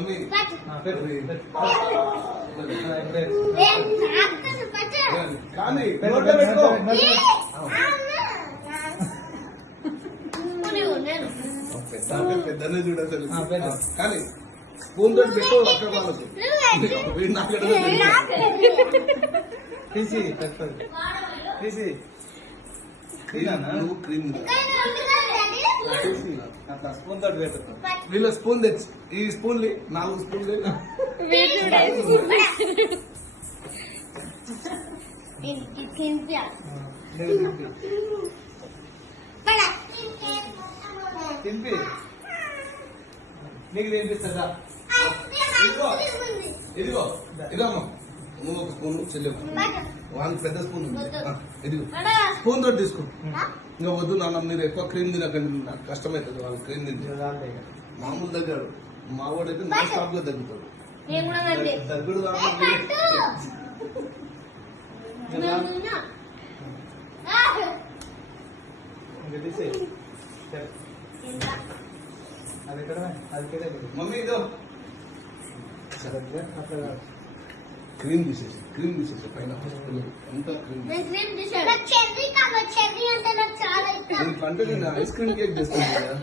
Mummy ఆ, పెట్టు, అది- పెట్టు. ఆ, ఇప్పుడే. కానీ పెట్టు, నోట్లో పెట్టు, పెట్టుకో నేను పెద్ద పెద్దనే చూడ అసలు ఆ, పెట్టు. కానీ స్పూన్ తోటి పెట్టు అక్కడ వాళ్ళకు వీడు నాకు ఎడమ తెలియదు. తీసి పెద్దది తీసి క్రీమ్ నువ్వు క్రీమ్ తీసి అట్లా స్పూన్ తోటి పెట్టు వీళ్ళ స్పూన్ తెచ్చి ఈ స్పూన్ నాలుగు స్పూన్లు తింపి. నీకు తినిపిస్తుందా ఇదిగో ఇదమ్మా నువ్వు ఒక స్పూన్ చెల్లెవు వాళ్ళకి పెద్ద స్పూన్ ఉంది. స్పూన్ తోటి తీసుకో. ఇంకా వద్దు నాన్న మీరు ఎక్కువ క్రీమ్ తినకండి. నాకు కష్టమవుతుంది వాళ్ళు క్రీమ్ తింటే. ఇక. మామూలు తగ్గాడు మా వాడైతే నాన్ స్టాప్గా తగ్గుతాడు. నేను కూడా అంతే. తగ్గుడు అది ఇక్కడ అది ఇక్కడ మమ్మీ ఇదో అట్లా. క్రీమ్ తీసేసి క్రీమ్ తీసేసి పైన అంతా క్రీమ్ దీంట్లో అంటే నేను ఐస్ క్రీమ్ కేక్ చేస్తాను కదా.